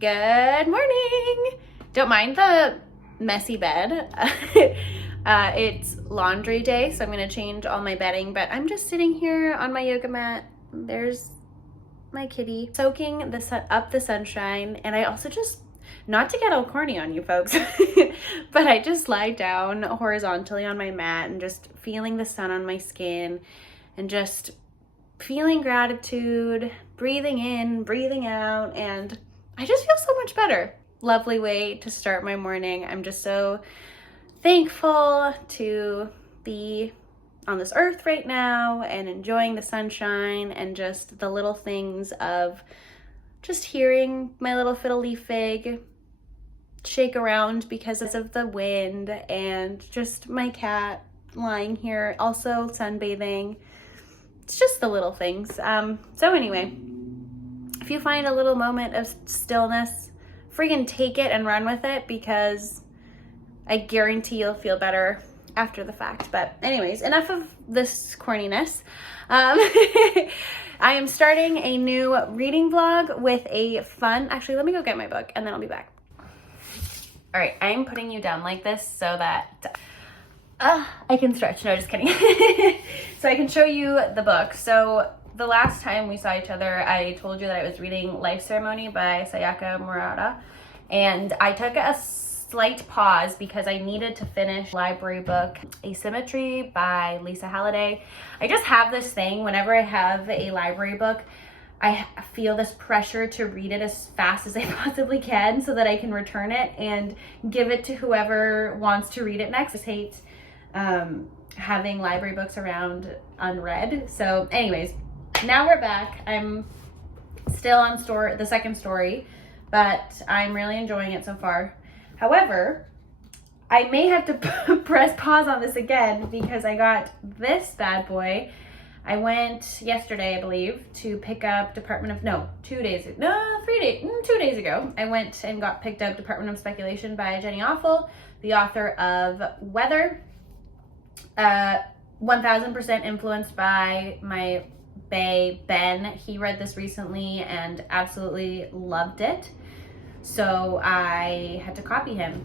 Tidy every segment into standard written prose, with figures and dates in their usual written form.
Good morning. Don't mind the messy bed. It's laundry day, so I'm gonna change all my bedding, but I'm just sitting here on my yoga mat. There's my kitty soaking up the sunshine, and I also just, not to get all corny on you folks, but I just lie down horizontally on my mat and just feeling the sun on my skin and just feeling gratitude, breathing in, breathing out, and I just feel so much better. Lovely way to start my morning. I'm just so thankful to be on this earth right now and enjoying the sunshine and just the little things of just hearing my little fiddle leaf fig shake around because of the wind, and just my cat lying here also sunbathing. It's just the little things. So anyway, if you find a little moment of stillness, freaking take it and run with it, because I guarantee you'll feel better after the fact. But anyways, enough of this corniness. I am starting a new reading vlog with a fun, actually let me go get my book and then I'll be back. All right, I'm putting you down like this so that I can stretch. No, just kidding. So I can show you the book. So the last time we saw each other, I told you that I was reading Life Ceremony by Sayaka Murata, and I took a slight pause because I needed to finish library book Asymmetry by Lisa Halliday. I just have this thing whenever I have a library book, I feel this pressure to read it as fast as I possibly can so that I can return it and give it to whoever wants to read it next. I just hate having library books around unread. So anyways, now we're back. I'm still on the second story, but I'm really enjoying it so far. However, I may have to press pause on this again because I got this bad boy. I went yesterday, I believe, to pick up 2 days ago. I went and got picked up Department of Speculation by Jenny Offel, the author of Weather. 1000% influenced by my bae, Ben. He read this recently and absolutely loved it. So I had to copy him.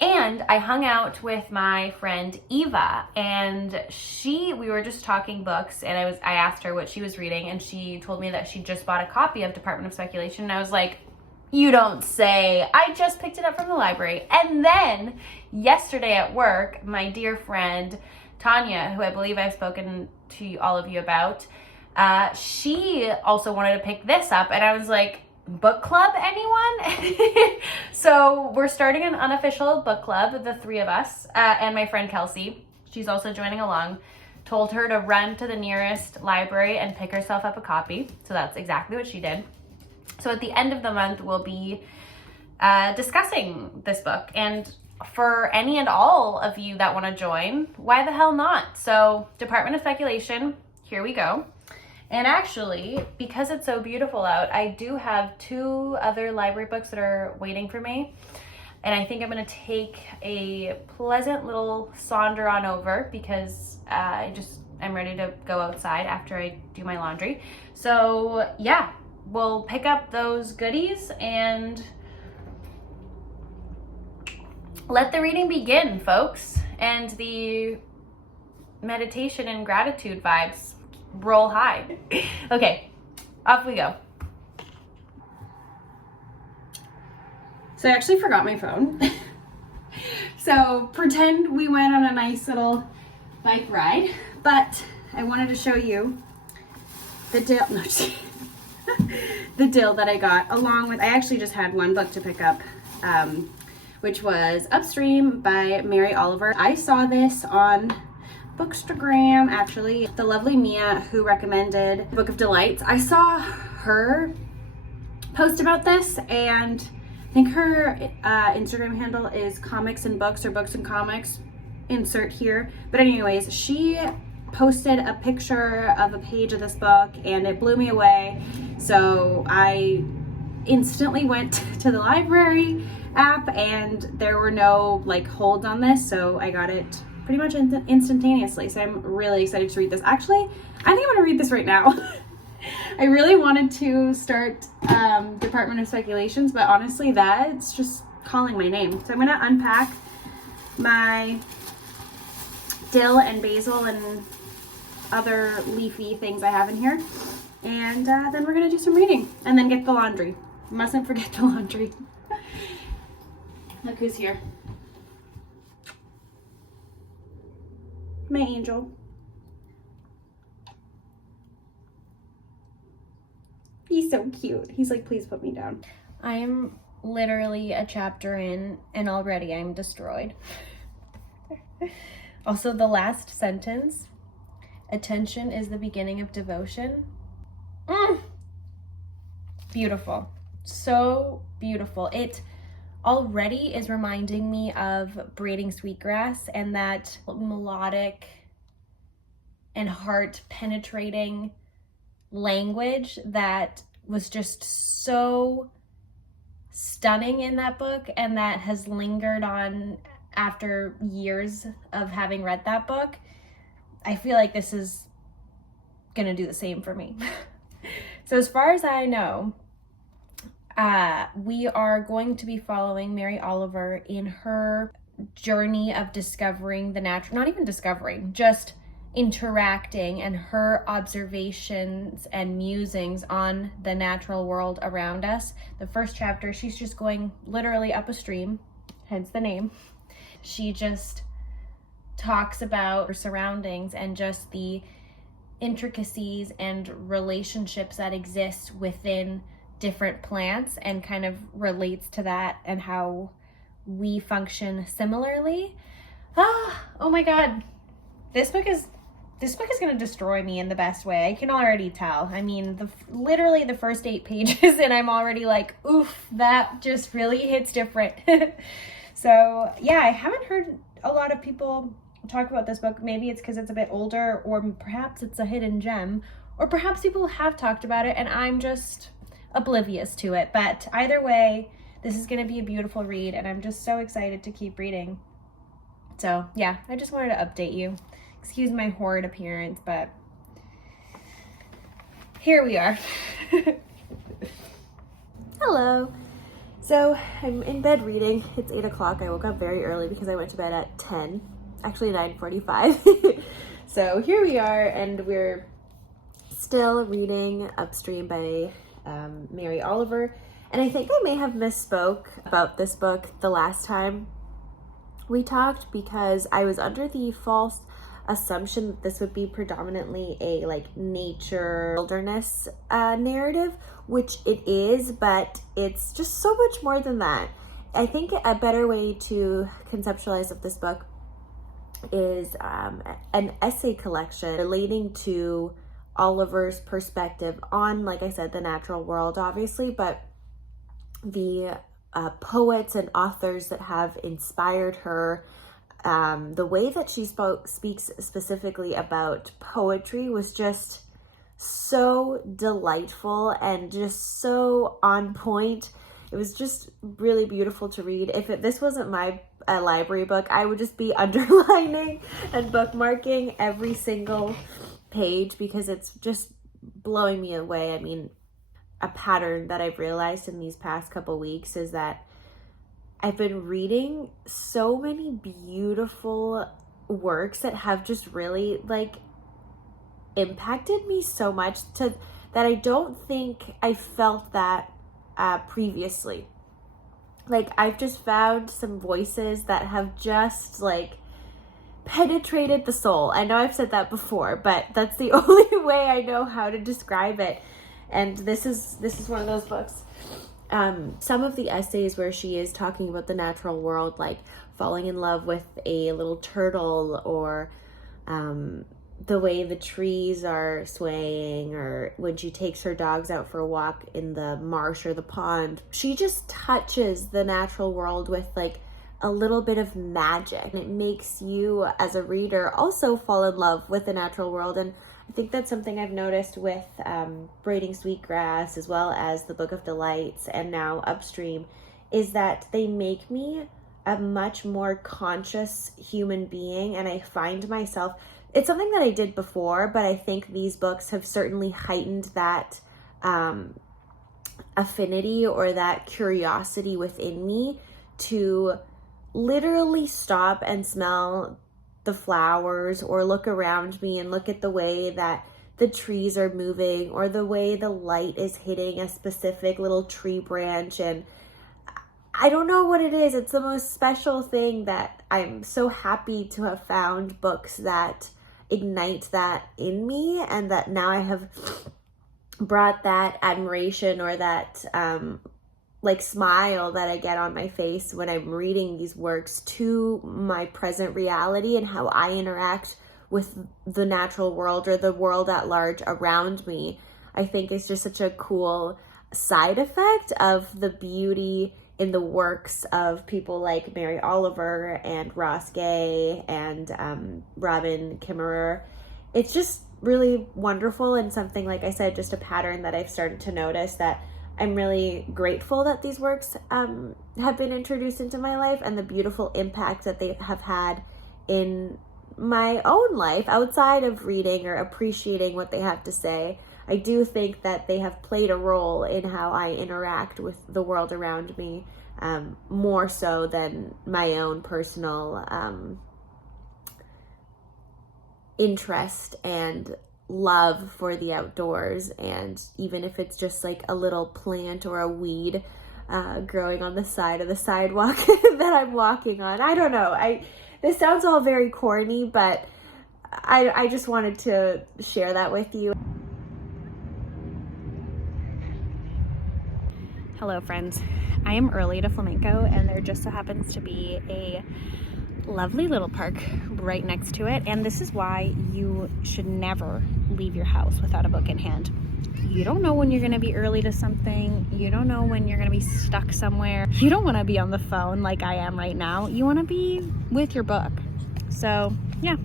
And I hung out with my friend Eva, and we were just talking books, and I asked her what she was reading, and she told me that she just bought a copy of Department of Speculation, and I was like, you don't say. I just picked it up from the library. And then yesterday at work, my dear friend Tanya, who I believe I've spoken to all of you about, she also wanted to pick this up, and I was like, book club, anyone? So we're starting an unofficial book club, the 3 of us, and my friend Kelsey. She's also joining along. Told her to run to the nearest library and pick herself up a copy. So that's exactly what she did. So at the end of the month, we'll be discussing this book. And for any and all of you that want to join, why the hell not? So Department of Speculation, here we go. And actually, because it's so beautiful out, I do have 2 other library books that are waiting for me. And I think I'm going to take a pleasant little saunter on over because I'm ready to go outside after I do my laundry. So yeah, we'll pick up those goodies and let the reading begin, folks. And the meditation and gratitude vibes roll high. Okay, off we go. So I actually forgot my phone. So pretend we went on a nice little bike ride, but I wanted to show you the deal, the deal that I got along with, I actually just had one book to pick up, which was Upstream by Mary Oliver. I saw this on Bookstagram, actually. The lovely Mia, who recommended Book of Delights, I saw her post about this, and I think her Instagram handle is Comics and Books or Books and Comics, insert here. But anyways, she posted a picture of a page of this book and it blew me away. So I instantly went to the library app and there were no holds on this, so I got it pretty much instantaneously. So I'm really excited to read this. Actually, I think I'm gonna read this right now. I really wanted to start Department of Speculations, but honestly, it's just calling my name. So I'm going to unpack my dill and basil and other leafy things I have in here. And then we're going to do some reading and then get the laundry. Mustn't forget the laundry. Look who's here. My angel. He's so cute. He's like, please put me down. I'm literally a chapter in and already I'm destroyed. Also, the last sentence, attention is the beginning of devotion. Beautiful. So beautiful. It already is reminding me of braiding sweetgrass and that melodic and heart penetrating language that was just so stunning in that book, and that has lingered on after years of having read that book. I feel like this is gonna do the same for me. So as far as I know, we are going to be following Mary Oliver in her journey of discovering the natural, not even discovering, just interacting, and her observations and musings on the natural world around us. The first chapter, she's just going literally up a stream, hence the name. She just talks about her surroundings and just the intricacies and relationships that exist within different plants, and kind of relates to that and how we function similarly. Oh my God. This book is going to destroy me in the best way. I can already tell. I mean, literally the first 8 pages and I'm already like, oof, that just really hits different. So yeah, I haven't heard a lot of people talk about this book. Maybe it's because it's a bit older, or perhaps it's a hidden gem, or perhaps people have talked about it and I'm just oblivious to it. But either way, this is going to be a beautiful read and I'm just so excited to keep reading. So yeah, I just wanted to update you. Excuse my horrid appearance, but here we are. Hello. So I'm in bed reading. It's 8 o'clock. I woke up very early because I went to bed at 10, actually 9:45. So here we are, and we're still reading Upstream by Mary Oliver. And I think I may have misspoke about this book the last time we talked, because I was under the false assumption that this would be predominantly a like nature wilderness narrative, which it is, but it's just so much more than that. I think a better way to conceptualize of this book is an essay collection relating to Oliver's perspective on, like I said, the natural world, obviously, but the poets and authors that have inspired her. The way that she speaks specifically about poetry was just so delightful and just so on point. It was just really beautiful to read. If this wasn't my library book, I would just be underlining and bookmarking every single page because it's just blowing me away. I mean, a pattern that I've realized in these past couple weeks is that I've been reading so many beautiful works that have just really like impacted me so much that I don't think I felt that previously. Like, I've just found some voices that have just like penetrated the soul. I know I've said that before, but that's the only way I know how to describe it. And this is one of those books. Some of the essays where she is talking about the natural world, like falling in love with a little turtle, or the way the trees are swaying, or when she takes her dogs out for a walk in the marsh or the pond, she just touches the natural world with like a little bit of magic. And it makes you as a reader also fall in love with the natural world. And I think that's something I've noticed with Braiding Sweetgrass, as well as the Book of Delights and now Upstream, is that they make me a much more conscious human being. And I find myself, it's something that I did before, but I think these books have certainly heightened that affinity or that curiosity within me to literally stop and smell the flowers or look around me and look at the way that the trees are moving or the way the light is hitting a specific little tree branch. And I don't know what it is. It's the most special thing that I'm so happy to have found books that ignite that in me, and that now I have brought that admiration or that like smile that I get on my face when I'm reading these works to my present reality and how I interact with the natural world or the world at large around me. I think it's just such a cool side effect of the beauty in the works of people like Mary Oliver and Ross Gay and Robin Kimmerer. It's just really wonderful, and something, like I said, just a pattern that I've started to notice, that I'm really grateful that these works have been introduced into my life, and the beautiful impact that they have had in my own life outside of reading or appreciating what they have to say. I do think that they have played a role in how I interact with the world around me, more so than my own personal interest and love for the outdoors. And even if it's just like a little plant or a weed growing on the side of the sidewalk that I'm walking on. I don't know. This sounds all very corny, but I just wanted to share that with you. Hello friends, I am early to flamenco, and there just so happens to be a lovely little park right next to it, and this is why you should never leave your house without a book in hand. You don't know when you're going to be early to something. You don't know when you're going to be stuck somewhere. You don't want to be on the phone like I am right now. You want to be with your book. So yeah,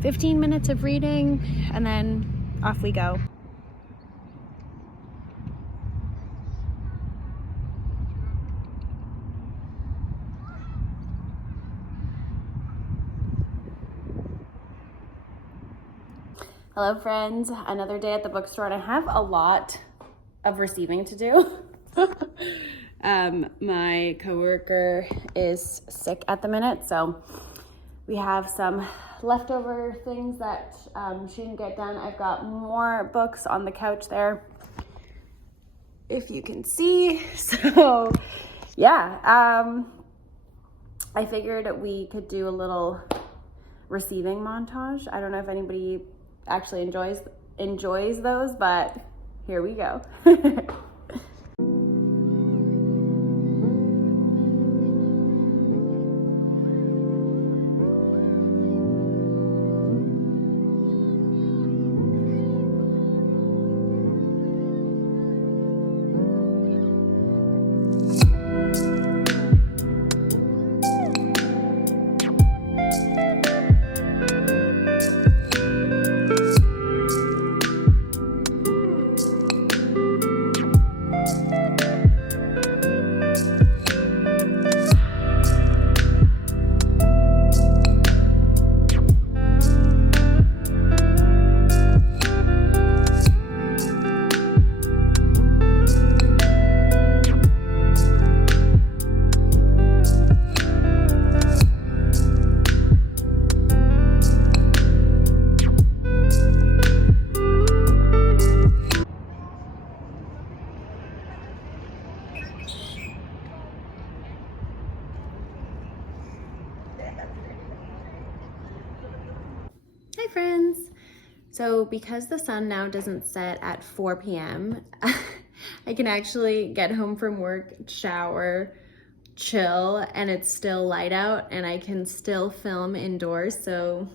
15 minutes of reading and then off we go. Hello friends, another day at the bookstore, and I have a lot of receiving to do. My coworker is sick at the minute, so we have some leftover things that she didn't get done. I've got more books on the couch there, if you can see. So yeah, I figured we could do a little receiving montage. I don't know if anybody actually enjoys those, but here we go. Hi friends! So because the sun now doesn't set at 4 p.m., I can actually get home from work, shower, chill, and it's still light out and I can still film indoors, so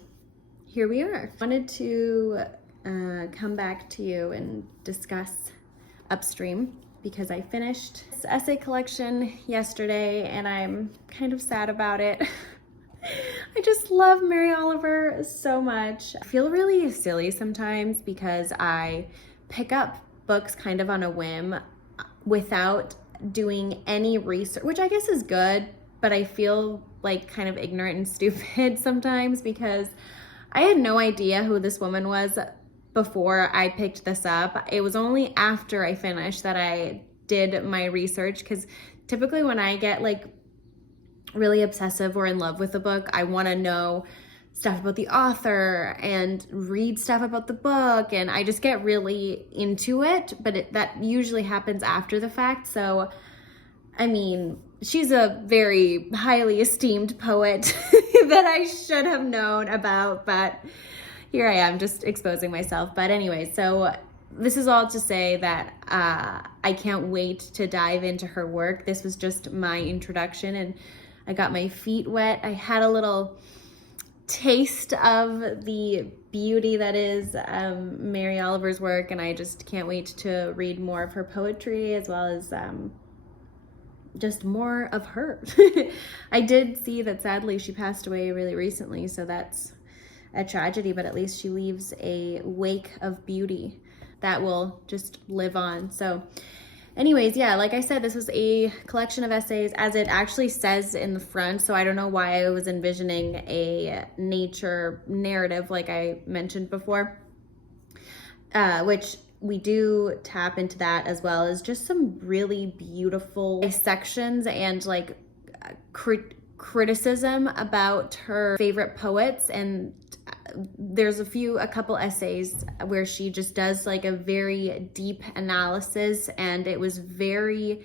here we are. I wanted to come back to you and discuss Upstream because I finished this essay collection yesterday and I'm kind of sad about it. I just love Mary Oliver so much. I feel really silly sometimes because I pick up books kind of on a whim without doing any research, which I guess is good, but I feel like kind of ignorant and stupid sometimes because I had no idea who this woman was before I picked this up. It was only after I finished that I did my research, because typically when I get like really obsessive or in love with a book, I want to know stuff about the author and read stuff about the book, and I just get really into it, but that usually happens after the fact. So I mean, she's a very highly esteemed poet that I should have known about, but here I am just exposing myself. But anyway, so this is all to say that I can't wait to dive into her work. This was just my introduction, and I got my feet wet. I had a little taste of the beauty that is Mary Oliver's work, and I just can't wait to read more of her poetry, as well as just more of her. I did see that sadly she passed away really recently, so that's a tragedy, but at least she leaves a wake of beauty that will just live on. So anyways, yeah, like I said, this was a collection of essays, as it actually says in the front, so I don't know why I was envisioning a nature narrative like I mentioned before, which we do tap into that, as well as just some really beautiful sections and like criticism about her favorite poets. And there's a couple essays where she just does like a very deep analysis, and it was very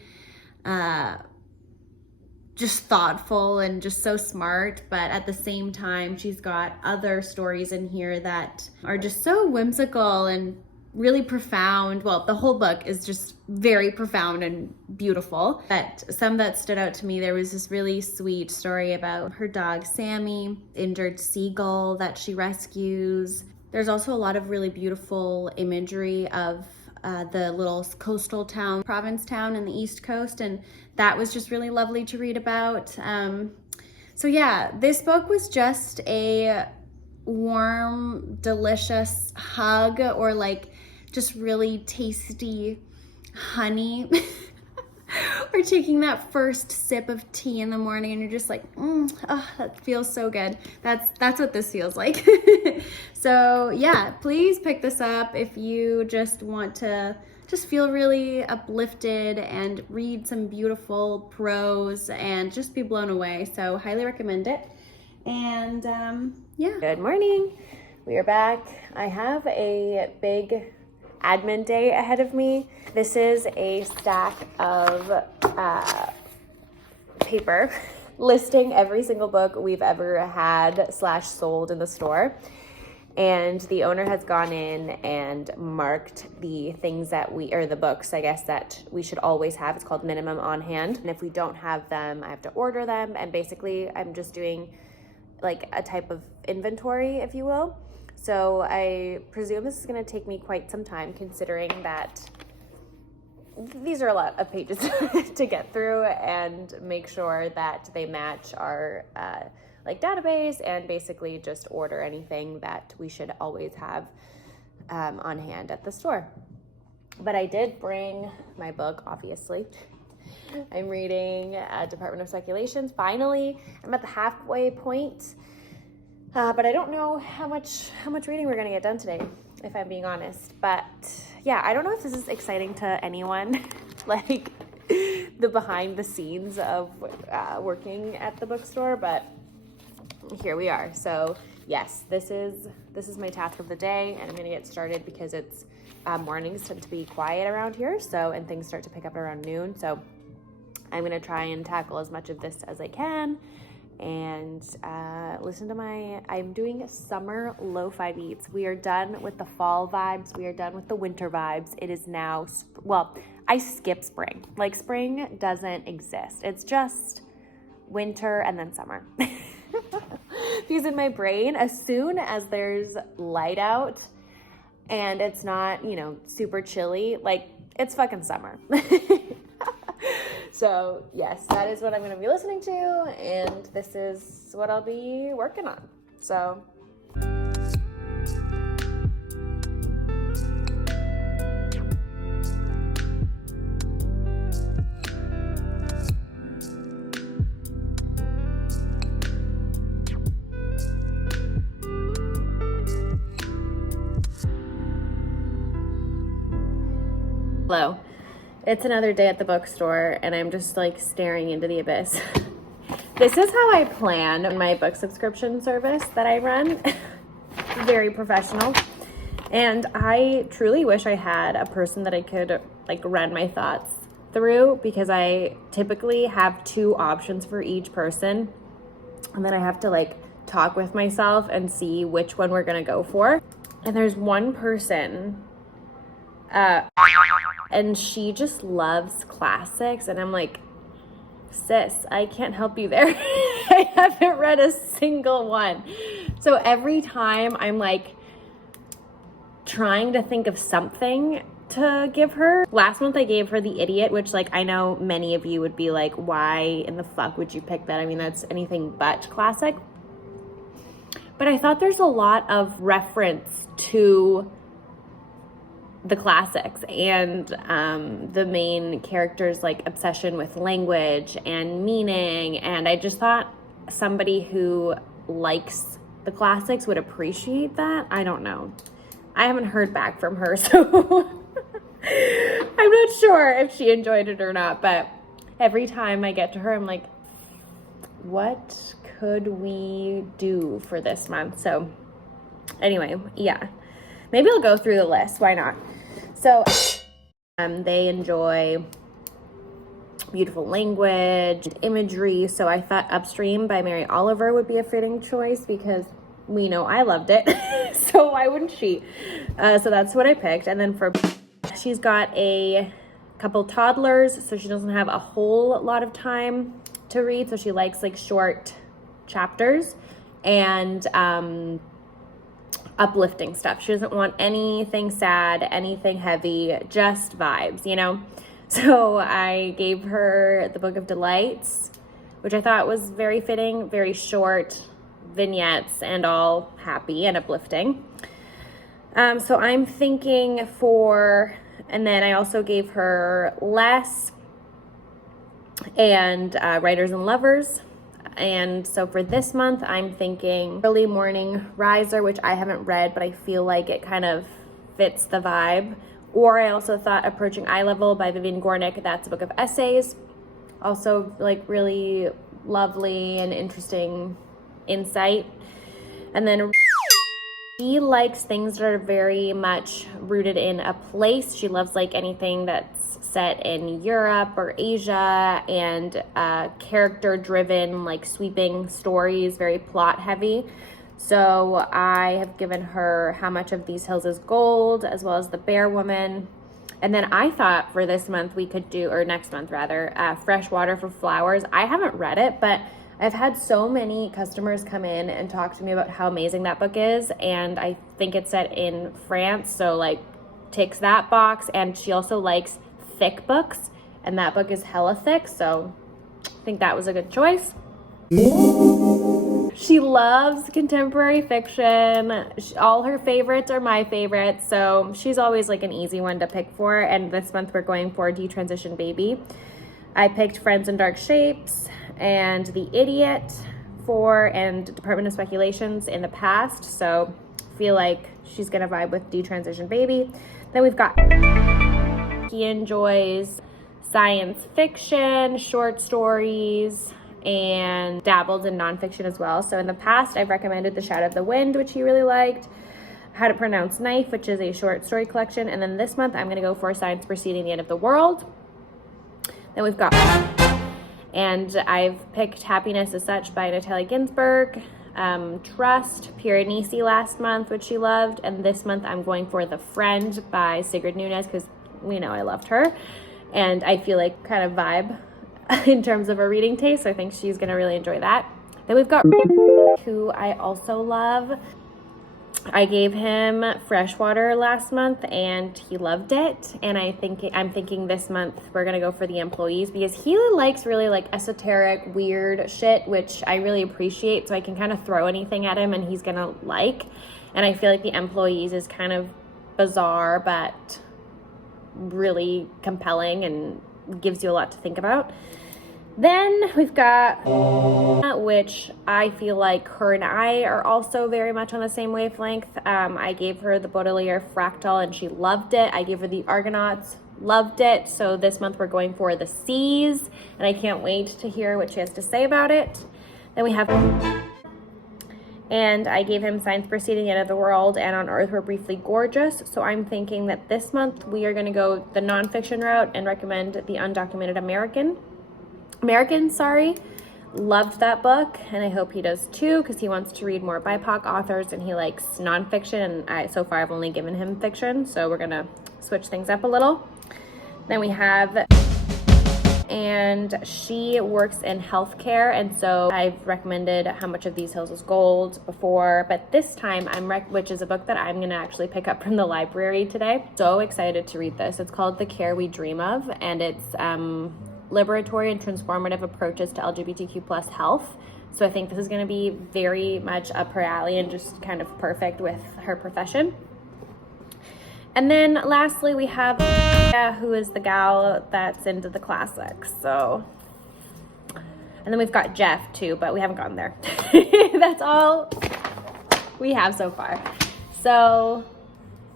just thoughtful and just so smart. But at the same time, she's got other stories in here that are just so whimsical and really profound. Well, the whole book is just very profound and beautiful. But some that stood out to me, there was this really sweet story about her dog Sammy, injured seagull that she rescues. There's also a lot of really beautiful imagery of the little coastal town, province town in the East Coast, and that was just really lovely to read about. So yeah, this book was just a warm, delicious hug, or like just really tasty honey or taking that first sip of tea in the morning and you're just like, oh, that feels so good. That's what this feels like. So yeah, please pick this up if you just want to just feel really uplifted and read some beautiful prose and just be blown away. So highly recommend it. And yeah. Good morning. We are back. I have a big admin day ahead of me. This is a stack of paper listing every single book we've ever had / sold in the store. And the owner has gone in and marked the things that the books, I guess, that we should always have. It's called minimum on hand. And if we don't have them, I have to order them. And basically I'm just doing like a type of inventory, if you will. So I presume this is going to take me quite some time, considering that these are a lot of pages to get through and make sure that they match our like database, and basically just order anything that we should always have on hand at the store. But I did bring my book, obviously. I'm reading Department of Speculations. Finally, I'm at the halfway point. But I don't know how much reading we're gonna get done today, if I'm being honest. But yeah, I don't know if this is exciting to anyone, like the behind the scenes of working at the bookstore, but here we are. So yes, this is my task of the day, and I'm gonna get started because it's mornings tend to be quiet around here, so, and things start to pick up around noon. So I'm gonna try and tackle as much of this as I can. And I'm doing summer lo-fi beats. We are done with the fall vibes. We are done with the winter vibes. It is now, I skip spring. Like, spring doesn't exist. It's just winter and then summer. Because in my brain, as soon as there's light out and it's not, super chilly, like, it's fucking summer. So yes, that is what I'm going to be listening to, and this is what I'll be working on. So It's another day at the bookstore and I'm just like staring into the abyss. This is how I plan my book subscription service that I run. Very professional. And I truly wish I had a person that I could like run my thoughts through, because I typically have 2 options for each person. And then I have to like talk with myself and see which one we're gonna go for. And there's one person, and she just loves classics. And I'm like, sis, I can't help you there. I haven't read a single one. So every time I'm like trying to think of something to give her. Last month I gave her The Idiot, which like I know many of you would be like, why in the fuck would you pick that? I mean, that's anything but classic. But I thought there's a lot of reference to the classics and the main character's like obsession with language and meaning. And I just thought somebody who likes the classics would appreciate that. I don't know. I haven't heard back from her, so I'm not sure if she enjoyed it or not. But every time I get to her, I'm like, what could we do for this month? So anyway, yeah, maybe I'll go through the list. Why not? So they enjoy beautiful language, imagery. So I thought Upstream by Mary Oliver would be a fitting choice, because we know I loved it. So why wouldn't she? So that's what I picked. And then for, she's got a couple toddlers, so she doesn't have a whole lot of time to read. So she likes like short chapters and uplifting stuff. She doesn't want anything sad, anything heavy, just vibes, you know? So I gave her the Book of Delights, which I thought was very fitting, very short vignettes and all happy and uplifting. So I'm thinking for, and then I also gave her Less and Writers and Lovers. And so for this month, I'm thinking Early Morning Riser, which I haven't read, but I feel like it kind of fits the vibe. Or I also thought Approaching Eye Level by Vivian Gornick. That's a book of essays. Also like really lovely and interesting insight. And then she likes things that are very much rooted in a place. She loves like anything that's set in Europe or Asia, and character driven, like sweeping stories, very plot heavy. So I have given her How Much of These Hills Is Gold, as well as The Bear Woman. And then I thought for this month we could do, or next month rather, Fresh Water for Flowers. I haven't read it, but I've had so many customers come in and talk to me about how amazing that book is. And I think it's set in France, so like ticks that box. And she also likes thick books, and that book is hella thick, so I think that was a good choice. She loves contemporary fiction. All her favorites are my favorites, so she's always like an easy one to pick for. And this month we're going for Detransition Baby. I picked Friends in Dark Shapes and The Idiot and Department of Speculations in the past, so I feel like she's gonna vibe with Detransition Baby. Then we've got, he enjoys science fiction, short stories, and dabbled in nonfiction as well. So in the past, I've recommended The Shadow of the Wind, which he really liked, How to Pronounce Knife, which is a short story collection, and then this month I'm gonna go for Science Preceding the End of the World. Then we've got, and I've picked Happiness as Such by Natalia Ginsburg, Trust, Piranesi last month, which she loved, and this month I'm going for The Friend by Sigrid Nunez, because we know I loved her, and I feel like kind of vibe in terms of a reading taste, so I think she's gonna really enjoy that. Then we've got, who I also love. I gave him Freshwater last month and he loved it, and I'm thinking this month we're gonna go for The Employees, because he likes really like esoteric weird shit, which I really appreciate, so I can kind of throw anything at him and he's gonna like. And I feel like The Employees is kind of bizarre but really compelling and gives you a lot to think about. Then we've got, which I feel like her and I are also very much on the same wavelength. I gave her the Baudelaire Fractal and she loved it. I gave her the Argonauts loved it. So this month we're going for The Seas, and I can't wait to hear what she has to say about it. Then we have, and I gave him Science Preceding the End of the World and On Earth We're Briefly Gorgeous. So I'm thinking that this month we are going to go the nonfiction route and recommend The Undocumented Americans. Loved that book, and I hope he does too, because he wants to read more BIPOC authors and he likes nonfiction, and so far I've only given him fiction, so we're gonna switch things up a little. Then we have, and she works in healthcare, and so I've recommended How Much of These Hills Is Gold before, but this time which is a book that I'm gonna actually pick up from the library today. So excited to read this. It's called The Care We Dream Of, and it's liberatory and transformative approaches to LGBTQ plus health. So I think this is going to be very much up her alley and just kind of perfect with her profession. And then lastly, we have who is the gal that's into the classics. So, and then we've got Jeff too, but we haven't gotten there. That's all we have so far. So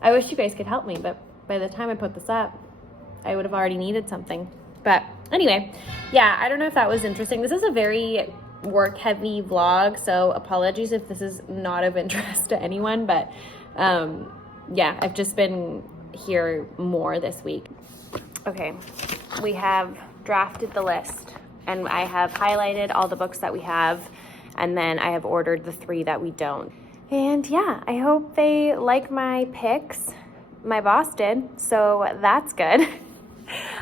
I wish you guys could help me, but by the time I put this up, I would have already needed something. But anyway, yeah, I don't know if that was interesting. This is a very work-heavy vlog, so apologies if this is not of interest to anyone, but yeah, I've just been here more this week. Okay, we have drafted the list, and I have highlighted all the books that we have, and then I have ordered the 3 that we don't. And yeah, I hope they like my picks. My boss did, so that's good.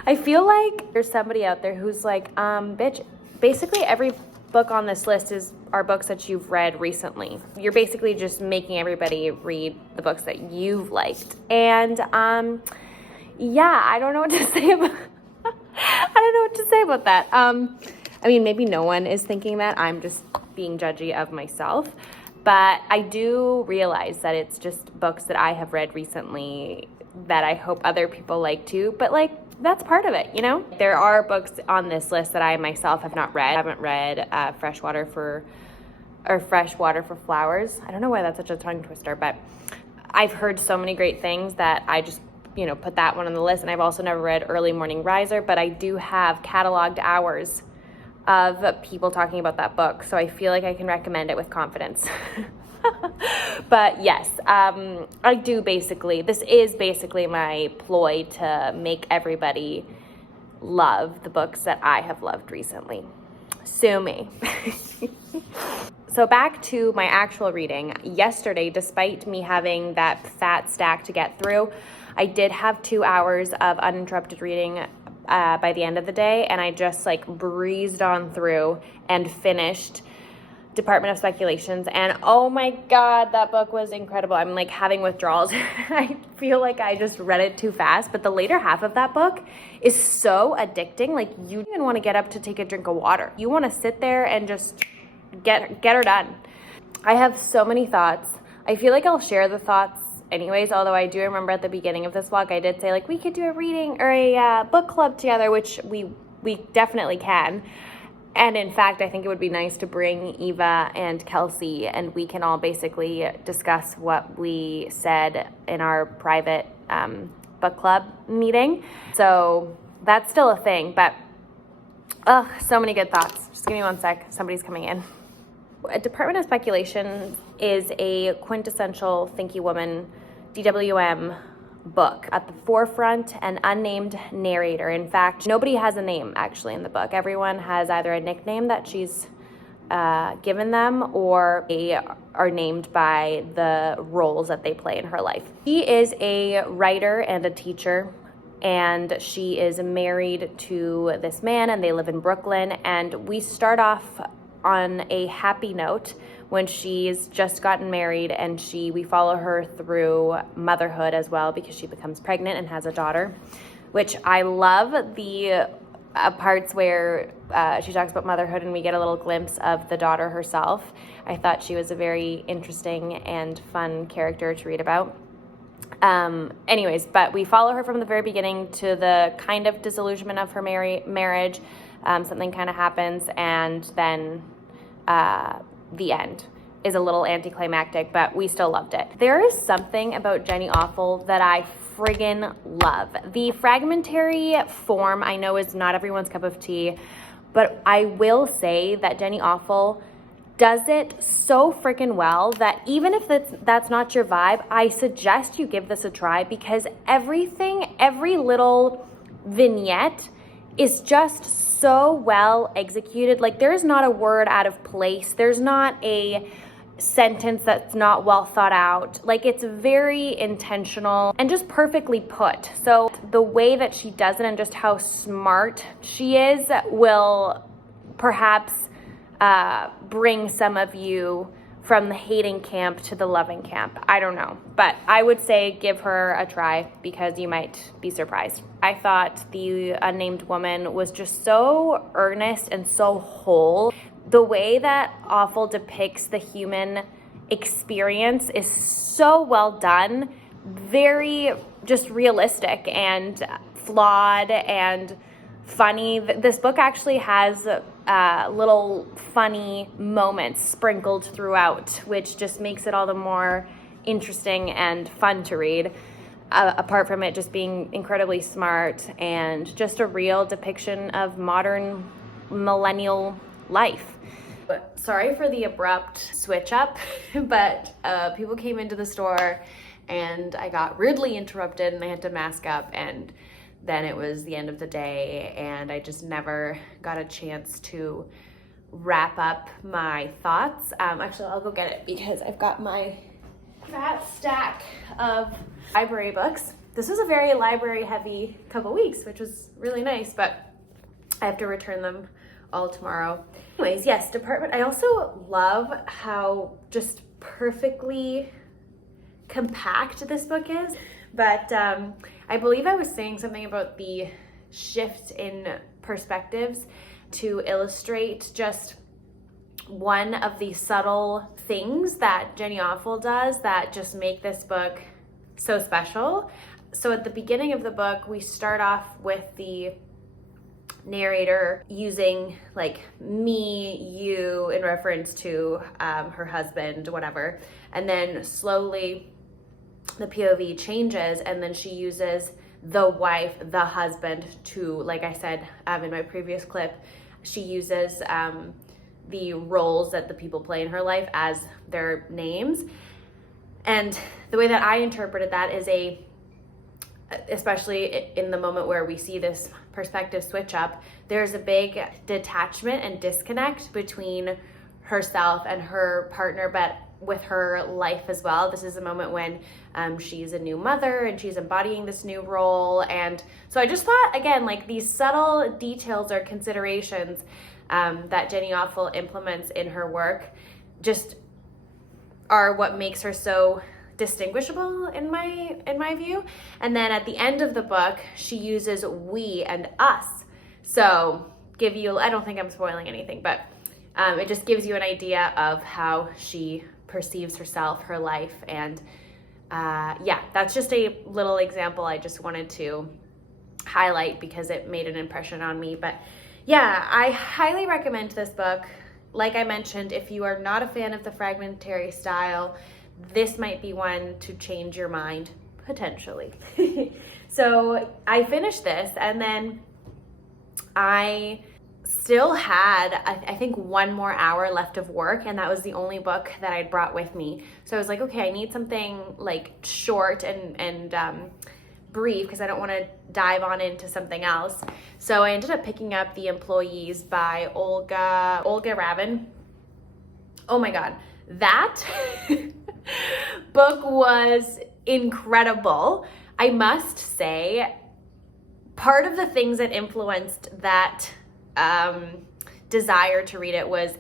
I feel like there's somebody out there who's like, bitch, basically every book on this list are books that you've read recently. You're basically just making everybody read the books that you've liked. And yeah, I don't know what to say about that. I mean, maybe no one is thinking that. I'm just being judgy of myself. But I do realize that it's just books that I have read recently that I hope other people like too. But like, that's part of it, you know? There are books on this list that I myself have not read. I haven't read Freshwater for Flowers. I don't know why that's such a tongue twister, but I've heard so many great things that I just, put that one on the list. And I've also never read Early Morning Riser, but I do have cataloged hours of people talking about that book. So I feel like I can recommend it with confidence. But yes, I do basically, this is basically my ploy to make everybody love the books that I have loved recently. Sue me. So back to my actual reading. Yesterday, despite me having that fat stack to get through, I did have 2 hours of uninterrupted reading by the end of the day, and I just breezed on through and finished Department of Speculations, and oh my god, that book was incredible. I'm having withdrawals. I feel like I just read it too fast, but the later half of that book is so addicting. You don't even want to get up to take a drink of water. You want to sit there and just get her done. I have so many thoughts. I feel like I'll share the thoughts anyways, although I do remember at the beginning of this vlog I did say we could do a reading or a book club together, which we definitely can. And in fact, I think it would be nice to bring Eva and Kelsey, and we can all basically discuss what we said in our private book club meeting. So that's still a thing, but so many good thoughts. Just give me one sec. Somebody's coming in. Department of Speculation is a quintessential Thinky Woman DWM book. At the forefront, an unnamed narrator. In fact, nobody has a name actually in the book. Everyone has either a nickname that she's given them, or they are named by the roles that they play in her life. She is a writer and a teacher, and she is married to this man, and they live in Brooklyn. And we start off on a happy note when she's just gotten married, and we follow her through motherhood as well, because she becomes pregnant and has a daughter, which I love the parts where she talks about motherhood and we get a little glimpse of the daughter herself. I thought she was a very interesting and fun character to read about. Anyways, but we follow her from the very beginning to the kind of disillusionment of her marriage. Something kind of happens, and then the end. is a little anticlimactic, but we still loved it. There is something about Jenny Awful that I friggin' love. The fragmentary form I know is not everyone's cup of tea, but I will say that Jenny Awful does it so freaking well that even if that's not your vibe, I suggest you give this a try, because every little vignette is just so well executed. Like, there's not a word out of place. There's not a sentence that's not well thought out. Like, it's very intentional and just perfectly put. So the way that she does it and just how smart she is will perhaps bring some of you from the hating camp to the loving camp. I don't know, but I would say give her a try, because you might be surprised. I thought the unnamed woman was just so earnest and so whole. The way that Awful depicts the human experience is so well done, very just realistic and flawed and funny. This book actually has little funny moments sprinkled throughout, which just makes it all the more interesting and fun to read, apart from it just being incredibly smart and just a real depiction of modern millennial life. Sorry for the abrupt switch up, but people came into the store and I got rudely interrupted and I had to mask up, and then it was the end of the day and I just never got a chance to wrap up my thoughts. Actually, I'll go get it because I've got my fat stack of library books. This was a very library heavy couple weeks, which was really nice, but I have to return them all tomorrow. Anyways, yes, department. I also love how just perfectly compact this book is. But I believe I was saying something about the shift in perspectives to illustrate just one of the subtle things that Jenny Awful does that just make this book so special. So at the beginning of the book, we start off with the narrator using like me, you in reference to her husband, whatever, and then slowly the POV changes, and then she uses the wife, the husband to, like I said in my previous clip, she uses the roles that the people play in her life as their names. And the way that I interpreted that is especially in the moment where we see this perspective switch up, there's a big detachment and disconnect between herself and her partner, but with her life as well. This is a moment when she's a new mother and she's embodying this new role. And so I just thought, again, like these subtle details or considerations that Jenny Awful implements in her work just are what makes her so distinguishable in my view. And then at the end of the book, she uses we and us. So I don't think I'm spoiling anything, but it just gives you an idea of how she perceives herself, her life, and yeah, that's just a little example I just wanted to highlight because it made an impression on me. But yeah, I highly recommend this book. Like I mentioned, if you are not a fan of the fragmentary style, this might be one to change your mind, potentially. So I finished this, and then I still had, I think, 1 more hour left of work, and that was the only book that I'd brought with me. So I was like, okay, I need something like short and brief because I don't want to dive on into something else. So I ended up picking up The Employees by Olga Ravin. Oh my God, that book was incredible. I must say, part of the things that influenced that desire to read it was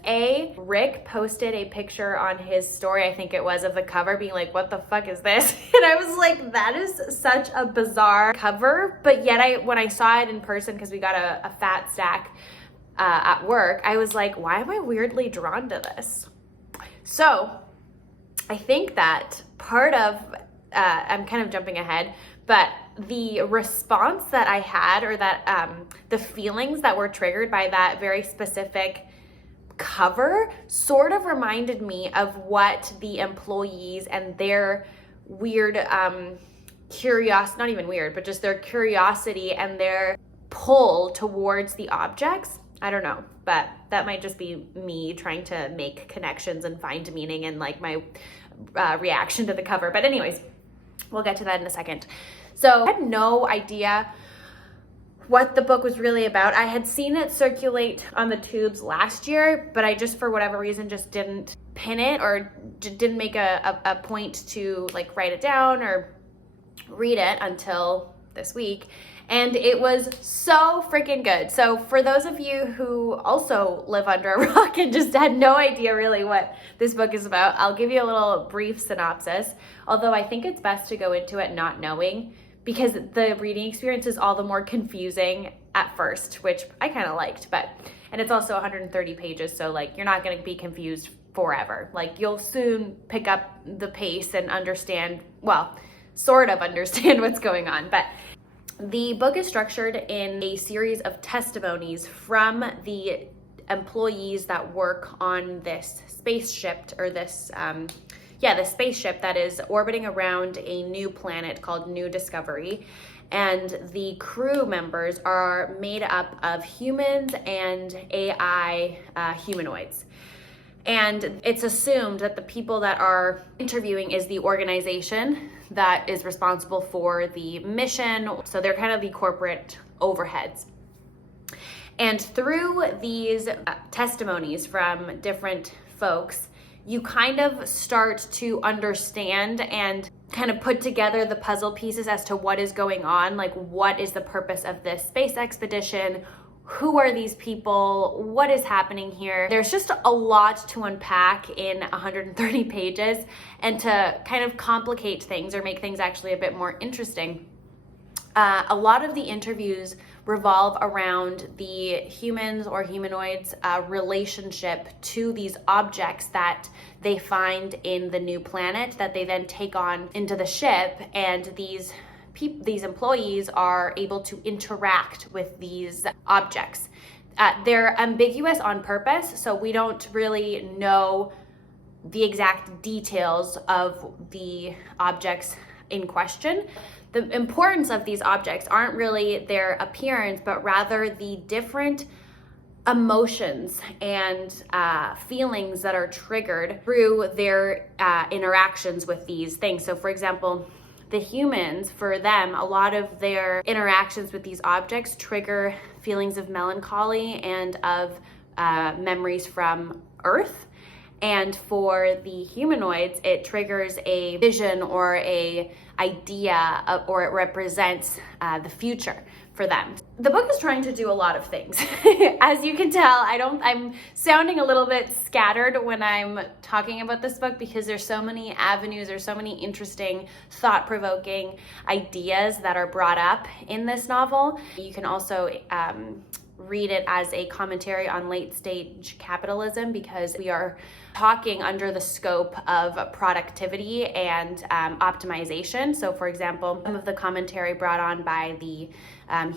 Rick posted a picture on his story, I think it was, of the cover being like, what the fuck is this? And I was like, that is such a bizarre cover. But yet when I saw it in person, because we got a fat stack at work, I was like, why am I weirdly drawn to this? So I think that part of, I'm kind of jumping ahead, but the response that I had, or that the feelings that were triggered by that very specific cover sort of reminded me of what the employees and their weird not even weird, but just their curiosity and their pull towards the objects. I don't know, but that might just be me trying to make connections and find meaning and like my reaction to the cover. But anyways, we'll get to that in a second. So I had no idea what the book was really about. I had seen it circulate on the tubes last year, but I just, for whatever reason, just didn't pin it or didn't make a point to like write it down or read it until this week. And it was so freaking good. So for those of you who also live under a rock and just had no idea really what this book is about, I'll give you a little brief synopsis. Although I think it's best to go into it not knowing, because the reading experience is all the more confusing at first, which I kind of liked. And it's also 130 pages, so like you're not going to be confused forever. Like you'll soon pick up the pace and understand, well, sort of understand what's going on. But the book is structured in a series of testimonies from the employees that work on this spaceship, or this the spaceship that is orbiting around a new planet called New Discovery. And the crew members are made up of humans and AI humanoids. And it's assumed that the people that are interviewing is the organization that is responsible for the mission. So they're kind of the corporate overheads. And through these testimonies from different folks, you kind of start to understand and kind of put together the puzzle pieces as to what is going on. Like, what is the purpose of this space expedition? Who are these people? What is happening here? There's just a lot to unpack in 130 pages, and to kind of complicate things or make things actually a bit more interesting. A lot of the interviews revolve around the humans or humanoids' relationship to these objects that they find in the new planet that they then take on into the ship, and these employees are able to interact with these objects. They're ambiguous on purpose, so we don't really know the exact details of the objects in question. The importance of these objects aren't really their appearance, but rather the different emotions and feelings that are triggered through their interactions with these things. So for example, the humans, for them, a lot of their interactions with these objects trigger feelings of melancholy and of memories from Earth. And for the humanoids, it triggers a vision or a idea of, or it represents the future for them. The book is trying to do a lot of things. As you can tell, I'm sounding a little bit scattered when I'm talking about this book, because there's so many avenues, there's so many interesting, thought-provoking ideas that are brought up in this novel. You can also read it as a commentary on late-stage capitalism, because we are talking under the scope of productivity and optimization. So for example, some of the commentary brought on by the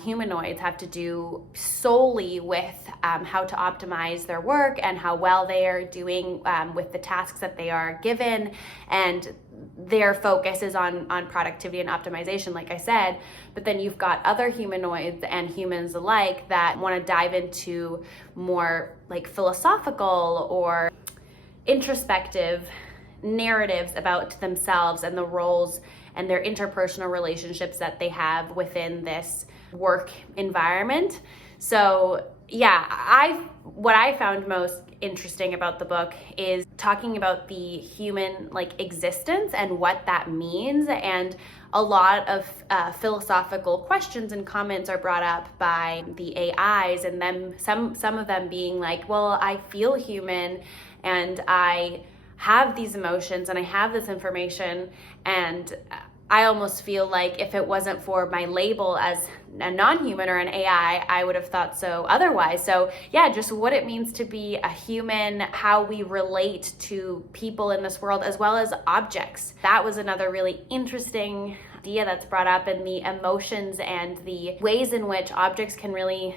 humanoids have to do solely with how to optimize their work and how well they are doing with the tasks that they are given, and their focus is on productivity and optimization, like I said. But then you've got other humanoids and humans alike that want to dive into more like philosophical or introspective narratives about themselves and the roles and their interpersonal relationships that they have within this work environment. So yeah, what I found most interesting about the book is talking about the human existence and what that means, and a lot of philosophical questions and comments are brought up by the AIs, and then some of them being like, well, I feel human and I have these emotions and I have this information, and I almost feel like if it wasn't for my label as a non-human or an AI, I would have thought so otherwise. So yeah, just what it means to be a human, how we relate to people in this world, as well as objects. That was another really interesting idea that's brought up, and the emotions and the ways in which objects can really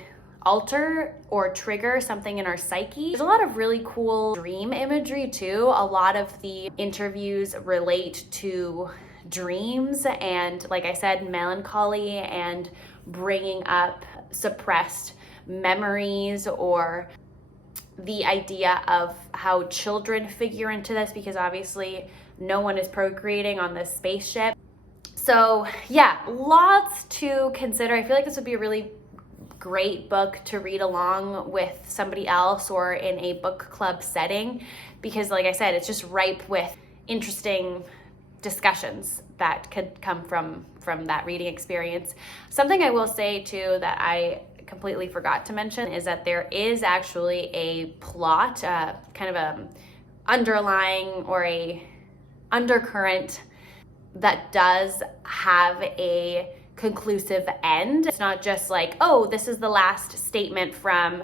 alter or trigger something in our psyche. There's a lot of really cool dream imagery too. A lot of the interviews relate to dreams and, like I said, melancholy and bringing up suppressed memories, or the idea of how children figure into this, because obviously no one is procreating on this spaceship. So yeah, lots to consider. I feel like this would be a really great book to read along with somebody else or in a book club setting, because like I said, it's just ripe with interesting discussions that could come from that reading experience. Something I will say too that I completely forgot to mention is that there is actually a plot, kind of a underlying or a undercurrent that does have a conclusive end. It's not just like, oh, this is the last statement from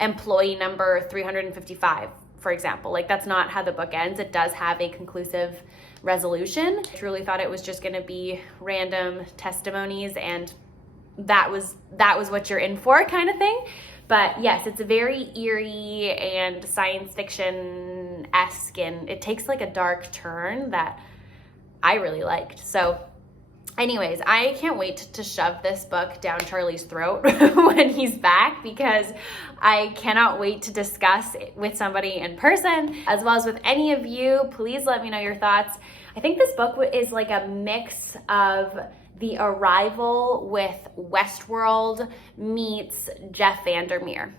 employee number 355, for example. Like, that's not how the book ends. It does have a conclusive resolution. I truly thought it was just going to be random testimonies and that was what you're in for, kind of thing. But yes, it's very eerie and science fiction-esque, and it takes like a dark turn that I really liked. So anyways, I can't wait to shove this book down Charlie's throat when he's back, because I cannot wait to discuss it with somebody in person, as well as with any of you. Please let me know your thoughts. I think this book is like a mix of The Arrival with Westworld meets Jeff Vandermeer.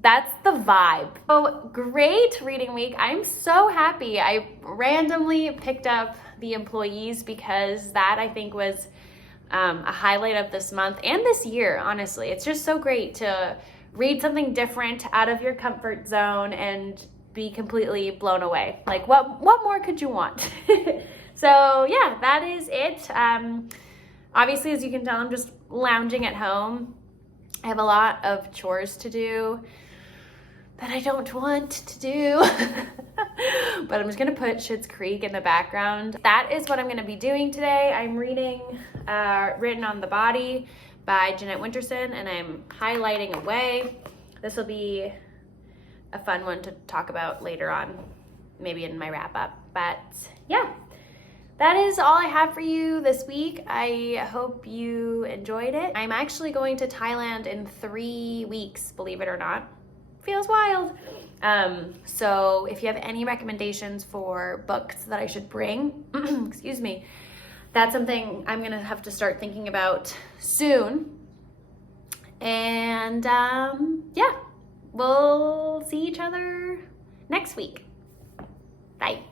That's the vibe. So great reading week. I'm so happy I randomly picked up The Employees, because that I think was a highlight of this month and this year, honestly. It's just so great to read something different out of your comfort zone and be completely blown away. Like, what more could you want? So yeah, that is it. Obviously, as you can tell, I'm just lounging at home. I have a lot of chores to do that I don't want to do. But I'm just gonna put Schitt's Creek in the background. That is what I'm gonna be doing today. I'm reading Written on the Body by Jeanette Winterson, and I'm highlighting away. This will be a fun one to talk about later on, maybe in my wrap up. But yeah, that is all I have for you this week. I hope you enjoyed it. I'm actually going to Thailand in 3 weeks, believe it or not. Feels wild. So if you have any recommendations for books that I should bring, excuse me, that's something I'm gonna have to start thinking about soon. And yeah, we'll see each other next week. Bye.